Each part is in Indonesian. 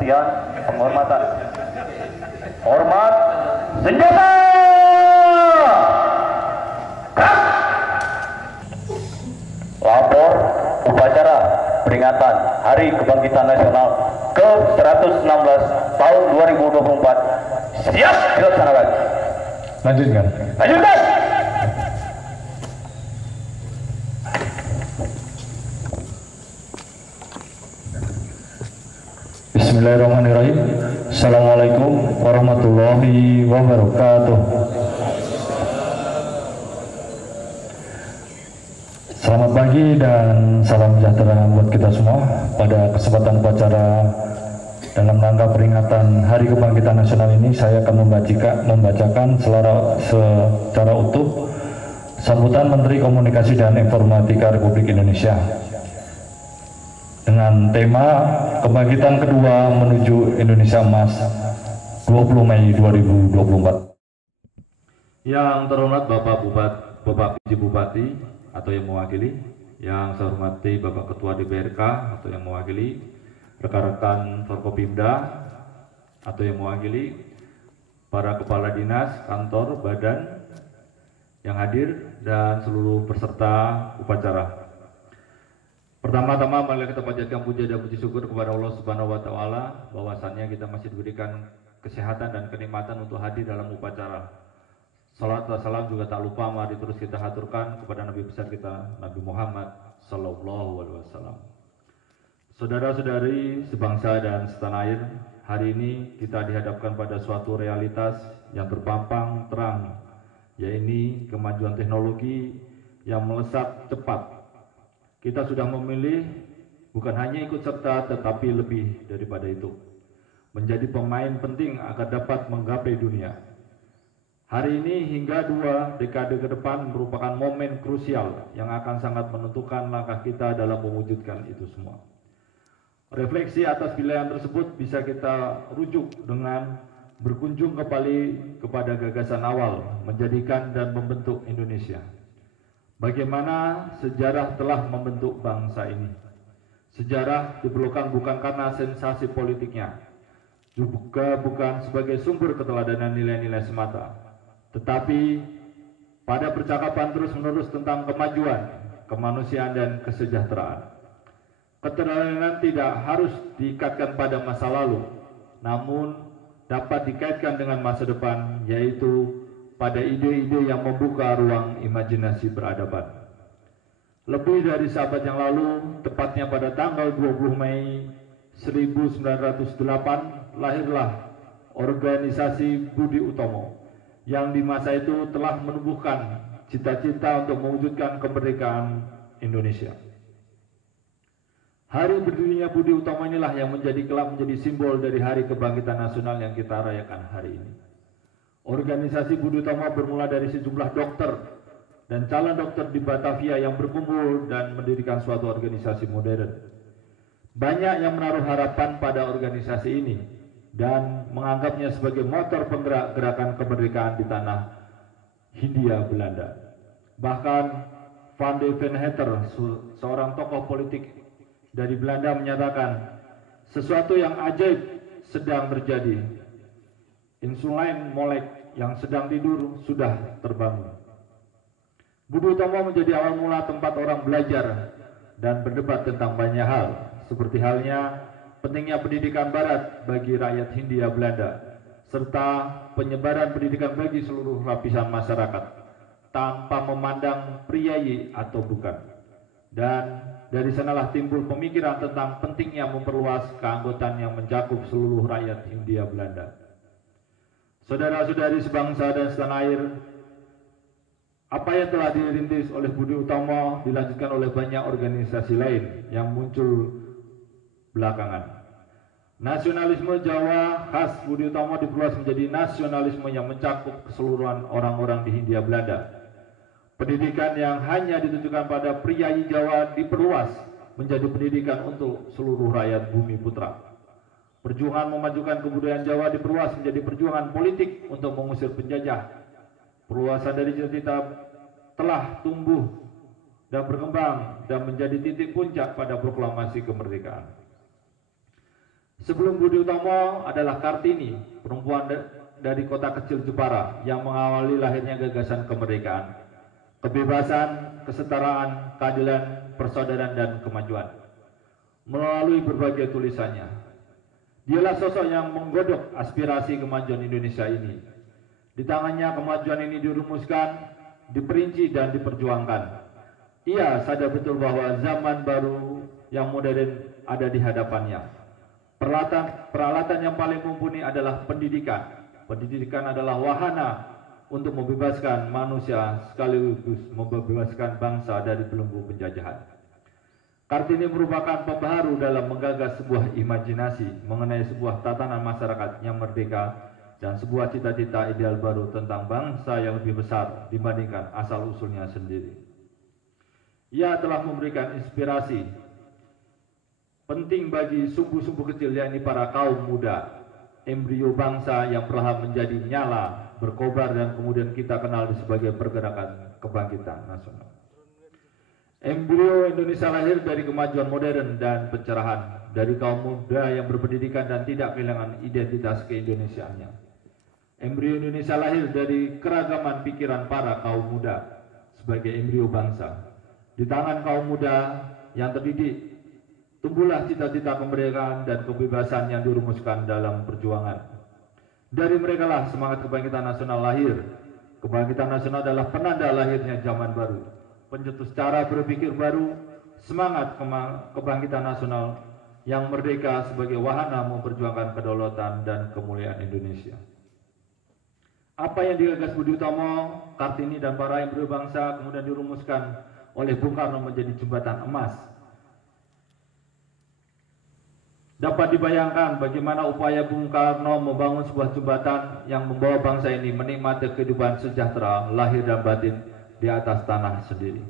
latihan penghormatan. Hormat senjata. Lapor upacara peringatan Hari Kebangkitan Nasional ke-116 tahun 2024 siap dilaksanakan. Lanjutkan. Lanjutkan. Bismillahirrahmanirrahim. Assalamualaikum warahmatullahi wabarakatuh. Selamat pagi dan salam sejahtera buat kita semua. Pada kesempatan upacara dalam rangka peringatan Hari Kebangkitan Nasional ini, saya akan membacakan secara utuh sambutan Menteri Komunikasi dan Informatika Republik Indonesia dengan tema Kebangkitan Kedua Menuju Indonesia Emas 20 Mei 2024. Yang terhormat Bapak PJ Bupati atau yang mewakili, yang saya hormati Bapak Ketua DPRK atau yang mewakili, rekan-rekan Forkopimda atau yang mewakili, para kepala dinas, kantor, badan yang hadir, dan seluruh peserta upacara. Pertama-tama mari kita panjatkan puja dan puji syukur kepada Allah Subhanahu wa taala bahwasannya kita masih diberikan kesehatan dan kenikmatan untuk hadir dalam upacara. Salat dan salam juga tak lupa mari terus kita haturkan kepada Nabi besar kita, Nabi Muhammad sallallahu alaihi wasallam. Saudara-saudari sebangsa dan setanah air, hari ini kita dihadapkan pada suatu realitas yang terpampang terang, yaitu kemajuan teknologi yang melesat cepat. Kita sudah memilih bukan hanya ikut serta, tetapi lebih daripada itu, menjadi pemain penting agar dapat menggapai dunia. Hari ini hingga 2 dekade ke depan merupakan momen krusial yang akan sangat menentukan langkah kita dalam mewujudkan itu semua. Refleksi atas pilihan tersebut bisa kita rujuk dengan berkunjung kembali kepada gagasan awal menjadikan dan membentuk Indonesia. Bagaimana sejarah telah membentuk bangsa ini. Sejarah diperlukan bukan karena sensasi politiknya, juga bukan sebagai sumber keteladanan nilai-nilai semata, tetapi pada percakapan terus-menerus tentang kemajuan, kemanusiaan, dan kesejahteraan. Keteladanan tidak harus diikatkan pada masa lalu, namun dapat dikaitkan dengan masa depan, yaitu pada ide-ide yang membuka ruang imajinasi peradaban. Lebih dari seabad yang lalu, tepatnya pada tanggal 20 Mei 1908, lahirlah organisasi Budi Utomo, yang di masa itu telah menumbuhkan cita-cita untuk mewujudkan kemerdekaan Indonesia. Hari berdirinya Budi Utomo inilah yang kelak menjadi simbol dari Hari Kebangkitan Nasional yang kita rayakan hari ini. Organisasi Budi Utomo bermula dari sejumlah dokter dan calon dokter di Batavia yang berkumpul dan mendirikan suatu organisasi modern. Banyak yang menaruh harapan pada organisasi ini dan menganggapnya sebagai motor penggerak gerakan kemerdekaan di tanah Hindia Belanda. Bahkan Van de Venheter, seorang tokoh politik dari Belanda, menyatakan sesuatu yang ajaib sedang terjadi. Insulin molek yang sedang tidur sudah terbangun. Budi Utomo menjadi awal mula tempat orang belajar dan berdebat tentang banyak hal, seperti halnya pentingnya pendidikan barat bagi rakyat Hindia Belanda, serta penyebaran pendidikan bagi seluruh lapisan masyarakat, tanpa memandang priayi atau bukan. Dan dari sanalah timbul pemikiran tentang pentingnya memperluas keanggotaan yang mencakup seluruh rakyat Hindia Belanda. Saudara-saudari sebangsa dan setanah air, apa yang telah dirintis oleh Budi Utomo dilanjutkan oleh banyak organisasi lain yang muncul belakangan. Nasionalisme Jawa khas Budi Utomo diperluas menjadi nasionalisme yang mencakup keseluruhan orang-orang di Hindia Belanda. Pendidikan yang hanya ditujukan pada priayi Jawa diperluas menjadi pendidikan untuk seluruh rakyat bumi putra. Perjuangan memajukan kebudayaan Jawa diperluas menjadi perjuangan politik untuk mengusir penjajah. Perluasan dari cita-cita telah tumbuh dan berkembang dan menjadi titik puncak pada proklamasi kemerdekaan. Sebelum Budi Utomo adalah Kartini, perempuan dari kota kecil Jepara yang mengawali lahirnya gagasan kemerdekaan, kebebasan, kesetaraan, keadilan, persaudaraan, dan kemajuan. Melalui berbagai tulisannya, dialah sosok yang menggodok aspirasi kemajuan Indonesia ini. Di tangannya kemajuan ini dirumuskan, diperinci, dan diperjuangkan. Ia sadar betul bahwa zaman baru yang modern ada di hadapannya. Peralatan yang paling mumpuni adalah pendidikan. Pendidikan adalah wahana untuk membebaskan manusia sekaligus membebaskan bangsa dari belenggu penjajahan. Kartini merupakan pembaharu dalam menggagas sebuah imajinasi mengenai sebuah tatanan masyarakat yang merdeka dan sebuah cita-cita ideal baru tentang bangsa yang lebih besar dibandingkan asal-usulnya sendiri. Ia telah memberikan inspirasi penting bagi sumbu-sumbu kecil, yakni para kaum muda, embrio bangsa yang perlahan menjadi nyala, berkobar, dan kemudian kita kenal sebagai pergerakan kebangkitan nasional. Embrio Indonesia lahir dari kemajuan modern dan pencerahan, dari kaum muda yang berpendidikan dan tidak kehilangan identitas keindonesiaannya. Embrio Indonesia lahir dari keragaman pikiran para kaum muda sebagai embrio bangsa. Di tangan kaum muda yang terdidik, tumbuhlah cita-cita kemerdekaan dan kebebasan yang dirumuskan dalam perjuangan. Dari merekalah semangat kebangkitan nasional lahir. Kebangkitan nasional adalah penanda lahirnya zaman baru, pencetus cara berpikir baru, semangat kebangkitan nasional yang merdeka sebagai wahana memperjuangkan kedaulatan dan kemuliaan Indonesia. Apa yang digagas Budi Utomo, Kartini, dan para embrio bangsa kemudian dirumuskan oleh Bung Karno menjadi jembatan emas. Dapat dibayangkan bagaimana upaya Bung Karno membangun sebuah jembatan yang membawa bangsa ini menikmati kehidupan sejahtera lahir dan batin di atas tanah sendiri.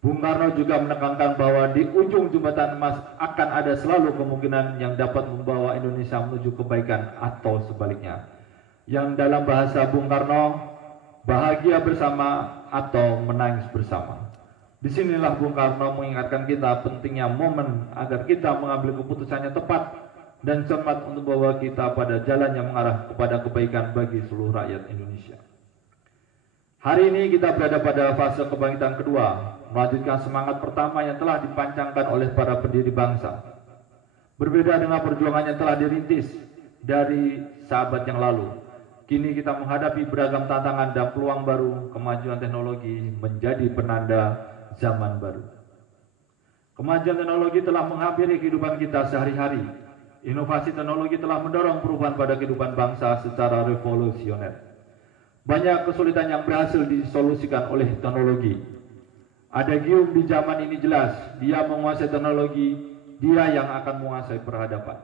Bung Karno juga menekankan bahwa di ujung jembatan emas akan ada selalu kemungkinan yang dapat membawa Indonesia menuju kebaikan atau sebaliknya. Yang dalam bahasa Bung Karno, bahagia bersama atau menangis bersama. Disinilah Bung Karno mengingatkan kita pentingnya momen agar kita mengambil keputusan yang tepat dan cermat untuk membawa kita pada jalan yang mengarah kepada kebaikan bagi seluruh rakyat Indonesia. Hari ini kita berada pada fase kebangkitan kedua, melanjutkan semangat pertama yang telah dipancangkan oleh para pendiri bangsa. Berbeda dengan perjuangan yang telah dirintis dari sahabat yang lalu, kini kita menghadapi beragam tantangan dan peluang baru. Kemajuan teknologi menjadi penanda zaman baru. Kemajuan teknologi telah menghampiri kehidupan kita sehari-hari. Inovasi teknologi telah mendorong perubahan pada kehidupan bangsa secara revolusioner. Banyak kesulitan yang berhasil disolusikan oleh teknologi. Ada gium di zaman ini jelas, dia menguasai teknologi, dia yang akan menguasai peradaban.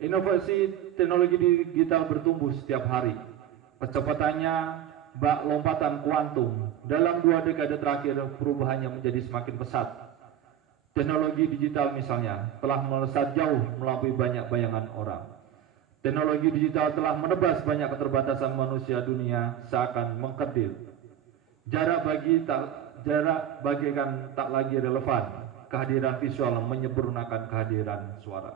Inovasi teknologi digital bertumbuh setiap hari. Kecepatannya bak lompatan kuantum. Dalam 2 dekade terakhir perubahannya menjadi semakin pesat. Teknologi digital misalnya telah melesat jauh melampaui banyak bayangan orang. Teknologi digital telah menebas banyak keterbatasan manusia dunia seakan mengkerdil. Jarak bagaikan tak lagi relevan. Kehadiran visual menyempurnakan kehadiran suara.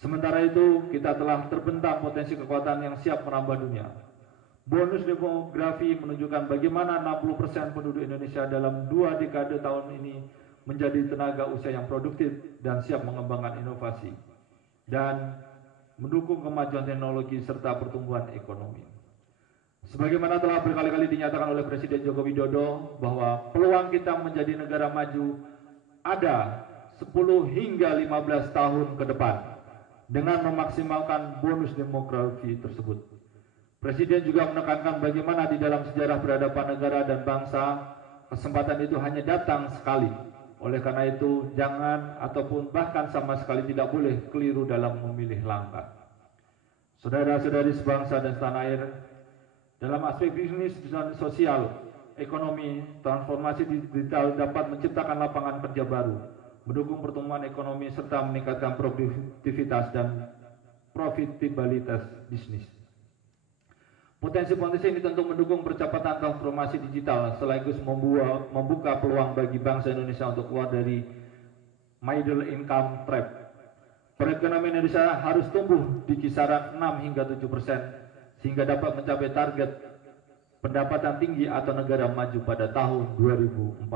Sementara itu kita telah terbentang potensi kekuatan yang siap merambah dunia. Bonus demografi menunjukkan bagaimana 60% penduduk Indonesia dalam 2 dekade tahun ini menjadi tenaga usia yang produktif dan siap mengembangkan inovasi dan mendukung kemajuan teknologi serta pertumbuhan ekonomi. Sebagaimana telah berkali-kali dinyatakan oleh Presiden Joko Widodo bahwa peluang kita menjadi negara maju ada 10 hingga 15 tahun ke depan dengan memaksimalkan bonus demografi tersebut. Presiden juga menekankan bagaimana di dalam sejarah peradaban negara dan bangsa kesempatan itu hanya datang sekali. Oleh karena itu jangan ataupun bahkan sama sekali tidak boleh keliru dalam memilih langkah. Saudara-saudari sebangsa dan setanah air, dalam aspek bisnis dan sosial, ekonomi, transformasi digital dapat menciptakan lapangan kerja baru, mendukung pertumbuhan ekonomi serta meningkatkan produktivitas dan profitabilitas bisnis. Potensi-potensi ini tentu mendukung percepatan transformasi digital sekaligus membuka peluang bagi bangsa Indonesia untuk keluar dari middle income trap. perekonomian Indonesia harus tumbuh di kisaran 6 hingga 7% sehingga dapat mencapai target pendapatan tinggi atau negara maju pada tahun 2045.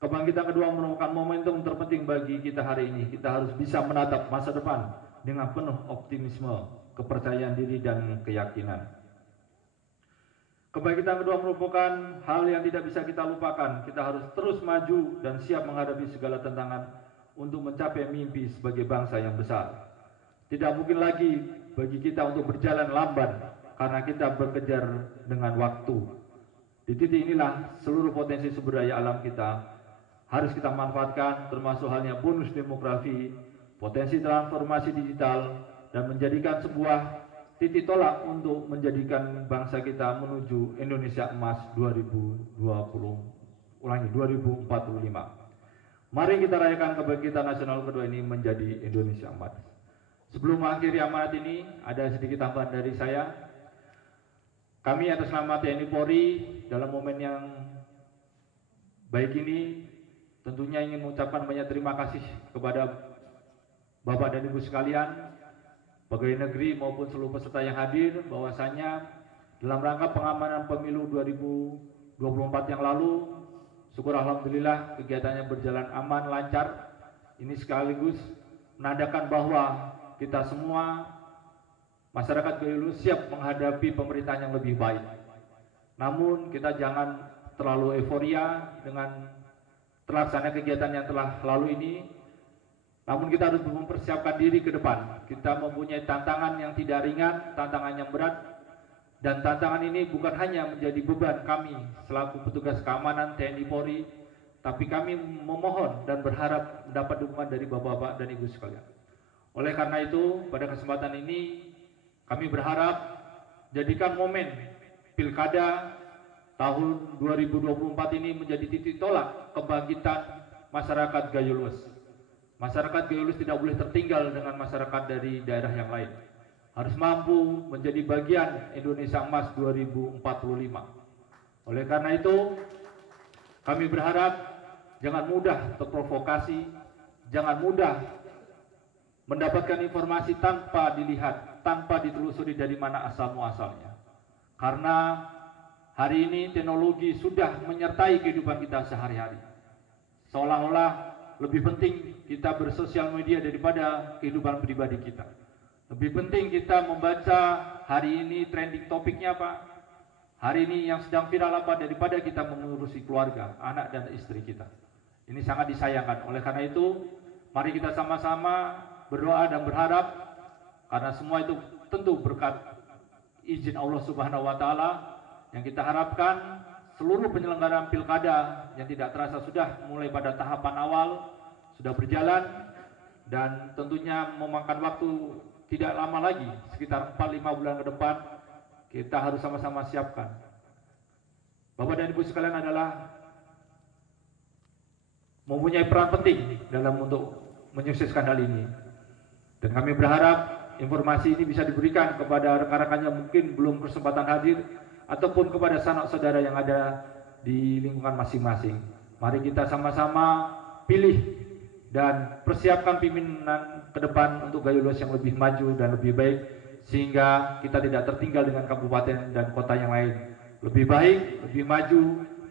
Kebangkitan kedua merupakan momentum terpenting bagi kita hari ini. Kita harus bisa menatap masa depan dengan penuh optimisme, kepercayaan diri, dan keyakinan. Kebangkitan kedua merupakan hal yang tidak bisa kita lupakan. Kita harus terus maju dan siap menghadapi segala tantangan untuk mencapai mimpi sebagai bangsa yang besar. Tidak mungkin lagi bagi kita untuk berjalan lamban karena kita bekerja dengan waktu. Di titik inilah seluruh potensi sumber daya alam kita harus kita manfaatkan, termasuk halnya bonus demografi, potensi transformasi digital, dan menjadikan sebuah titik tolak untuk menjadikan bangsa kita menuju Indonesia Emas 2045. Mari kita rayakan kebangkitan nasional kedua ini menjadi Indonesia Emas. Sebelum mengakhiri amanat ini, ada sedikit tambahan dari saya. Kami atas nama TNI Polri dalam momen yang baik ini tentunya ingin mengucapkan banyak terima kasih kepada Bapak dan Ibu sekalian, pegawai negeri maupun seluruh peserta yang hadir, bahwasanya dalam rangka pengamanan pemilu 2024 yang lalu, syukur alhamdulillah kegiatannya berjalan aman, lancar. Ini sekaligus menandakan bahwa kita semua masyarakat Gayulus siap menghadapi pemerintahan yang lebih baik. Namun kita jangan terlalu euforia dengan terlaksana kegiatan yang telah lalu ini. Namun kita harus mempersiapkan diri ke depan. Kita mempunyai tantangan yang tidak ringan, tantangan yang berat. Dan tantangan ini bukan hanya menjadi beban kami selaku petugas keamanan TNI Polri, tapi kami memohon dan berharap mendapat dukungan dari Bapak-bapak dan Ibu sekalian. Oleh karena itu, pada kesempatan ini kami berharap jadikan momen Pilkada tahun 2024 ini menjadi titik tolak kebangkitan masyarakat Gayulus. Masyarakat Gayulus tidak boleh tertinggal dengan masyarakat dari daerah yang lain. Harus mampu menjadi bagian Indonesia Emas 2045. Oleh karena itu, kami berharap jangan mudah terprovokasi, jangan mudah mendapatkan informasi tanpa dilihat, tanpa ditelusuri dari mana asal muasalnya. Karena hari ini teknologi sudah menyertai kehidupan kita sehari-hari. Seolah-olah lebih penting kita bersosial media daripada kehidupan pribadi kita. Lebih penting kita membaca hari ini trending topiknya apa, hari ini yang sedang viral apa, daripada kita mengurusi keluarga, anak dan istri kita. Ini sangat disayangkan. Oleh karena itu, mari kita sama-sama berdoa dan berharap, karena semua itu tentu berkat izin Allah Subhanahu wa Ta'ala. Yang kita harapkan seluruh penyelenggaraan pilkada yang tidak terasa sudah mulai pada tahapan awal, sudah berjalan, dan tentunya memakan waktu tidak lama lagi, sekitar 4-5 bulan ke depan. Kita harus sama-sama siapkan. Bapak dan Ibu sekalian adalah mempunyai peran penting dalam untuk menyukseskan hal ini. Dan kami berharap informasi ini bisa diberikan kepada rekan-rekan yang mungkin belum kesempatan hadir, ataupun kepada sanak saudara yang ada di lingkungan masing-masing. Mari kita sama-sama pilih dan persiapkan pimpinan ke depan untuk Gayulus yang lebih maju dan lebih baik, sehingga kita tidak tertinggal dengan kabupaten dan kota yang lain. Lebih baik, lebih maju,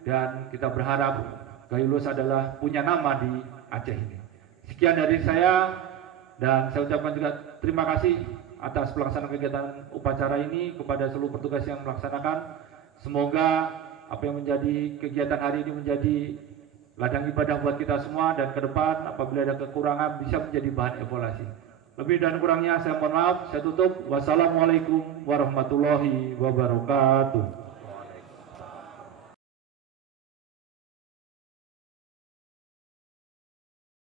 dan kita berharap Gayulus adalah punya nama di Aceh ini. Sekian dari saya, dan saya ucapkan juga terima kasih atas pelaksanaan kegiatan upacara ini kepada seluruh petugas yang melaksanakan. Semoga apa yang menjadi kegiatan hari ini menjadi ladang ibadah buat kita semua, dan ke depan apabila ada kekurangan bisa menjadi bahan evaluasi. Lebih dan kurangnya saya mohon maaf. Saya tutup. Wassalamualaikum warahmatullahi wabarakatuh.